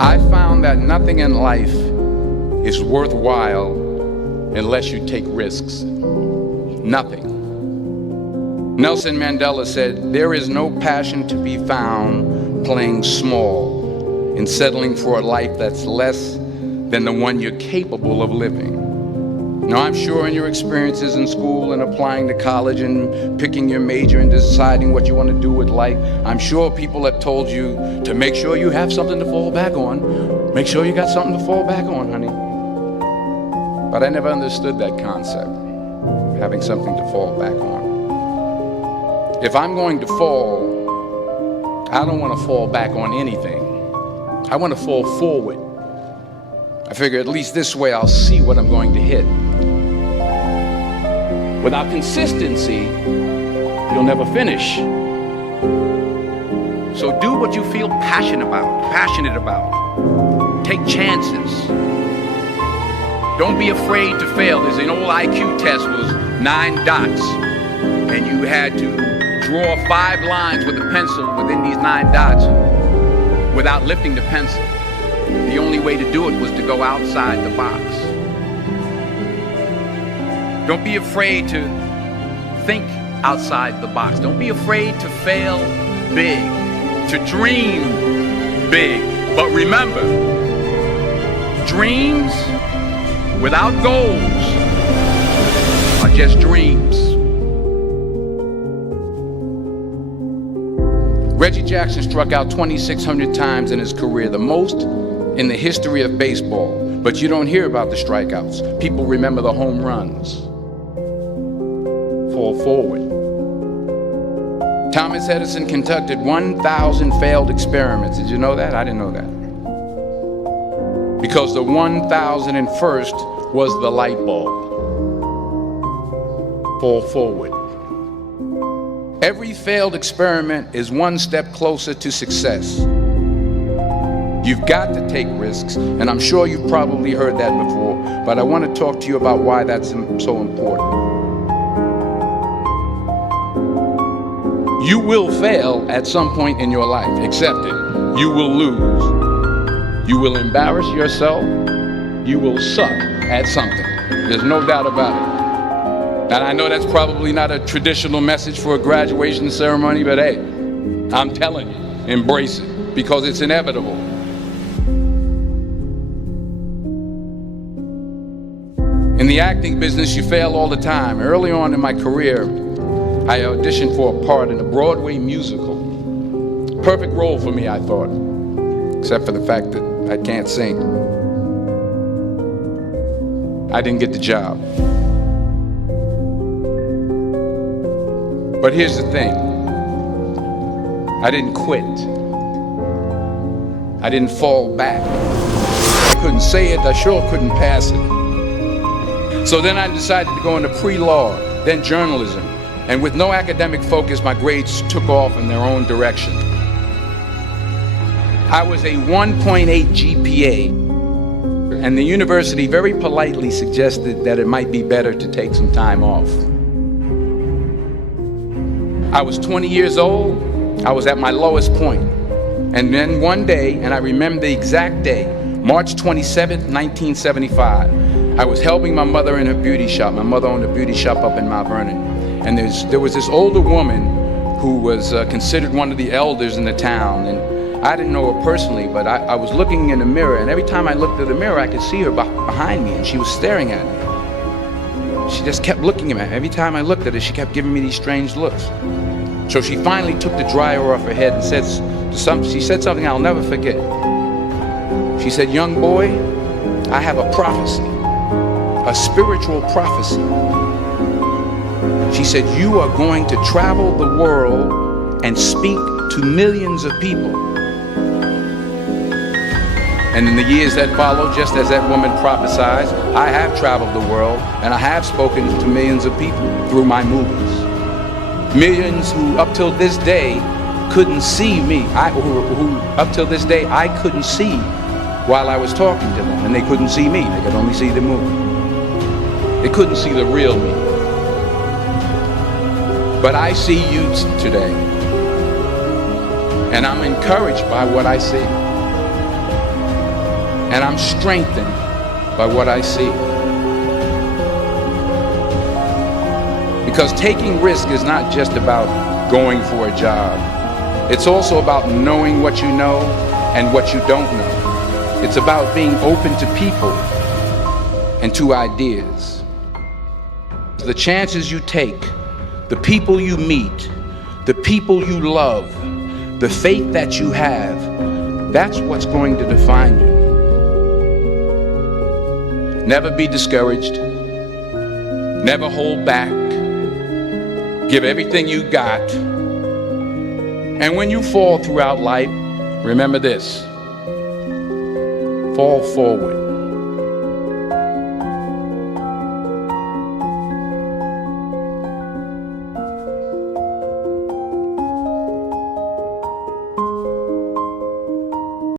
I found that nothing in life is worthwhile unless you take risks. Nothing. Nelson Mandela said, "There is no passion to be found playing small and settling for a life that's less than the one you're capable of living." Now, I'm sure in your experiences in school and applying to college and picking your major and deciding what you want to do with life, I'm sure people have told you to make sure you have something to fall back on. Make sure you got something to fall back on, honey. But I never understood that concept, having something to fall back on. If I'm going to fall, I don't want to fall back on anything. I want to fall forward. I figure at least this way I'll see what I'm going to hit. Without consistency, you'll never finish. So do what you feel passionate about. Take chances. Don't be afraid to fail. There's an old IQ test, was 9 dots, and you had to draw 5 lines with a pencil within these 9 dots without lifting the pencil. The only way to do it was to go outside the box. Don't be afraid to think outside the box. Don't be afraid to fail big, to dream big. But remember, dreams without goals are just dreams. Reggie Jackson struck out 2,600 times in his career, the most in the history of baseball. But you don't hear about the strikeouts. People remember the home runs. Fall forward. Thomas Edison conducted 1,000 failed experiments. Did you know that? I didn't know that. Because the 1,001st was the light bulb. Fall forward. Every failed experiment is one step closer to success. You've got to take risks, and I'm sure you've probably heard that before, but I want to talk to you about why that's so important. You will fail at some point in your life. Accept it. You will lose. You will embarrass yourself. You will suck at something. There's no doubt about it. And I know that's probably not a traditional message for a graduation ceremony, but hey, I'm telling you, embrace it, because it's inevitable. In the acting business, you fail all the time. Early on in my career, I auditioned for a part in a Broadway musical. Perfect role for me, I thought, except for the fact that I can't sing. I didn't get the job. But here's the thing. I didn't quit. I didn't fall back. I couldn't say it, I sure couldn't pass it. So then I decided to go into pre-law, then journalism. And with no academic focus, my grades took off in their own direction. I was a 1.8 GPA, and the university very politely suggested that it might be better to take some time off. I was 20 years old, I was at my lowest point. And then one day, and I remember the exact day, March 27th, 1975, I was helping my mother in her beauty shop. My mother owned a beauty shop up in Mount Vernon. And there was this older woman who was considered one of the elders in the town. And I didn't know her personally, but I was looking in the mirror, and every time I looked at the mirror, I could see her behind me, and she was staring at me. She just kept looking at me. Every time I looked at her, she kept giving me these strange looks. So she finally took the dryer off her head and she said something I'll never forget. She said, "Young boy, I have a prophecy, a spiritual prophecy." She said, "You are going to travel the world and speak to millions of people." And in the years that followed, just as that woman prophesied, I have traveled the world and I have spoken to millions of people through my movies. Millions who up till this day couldn't see me, who up till this day I couldn't see while I was talking to them, and they couldn't see me, they could only see the movie. They couldn't see the real me. But I see you today, and I'm encouraged by what I see. and I'm strengthened by what I see. Because taking risk is not just about going for a job. It's also about knowing what you know and what you don't know. It's about being open to people and to ideas. The chances you take, the people you meet, the people you love, the faith that you have, that's what's going to define you. Never be discouraged. Never hold back. Give everything you got. And when you fall throughout life, remember this: fall forward.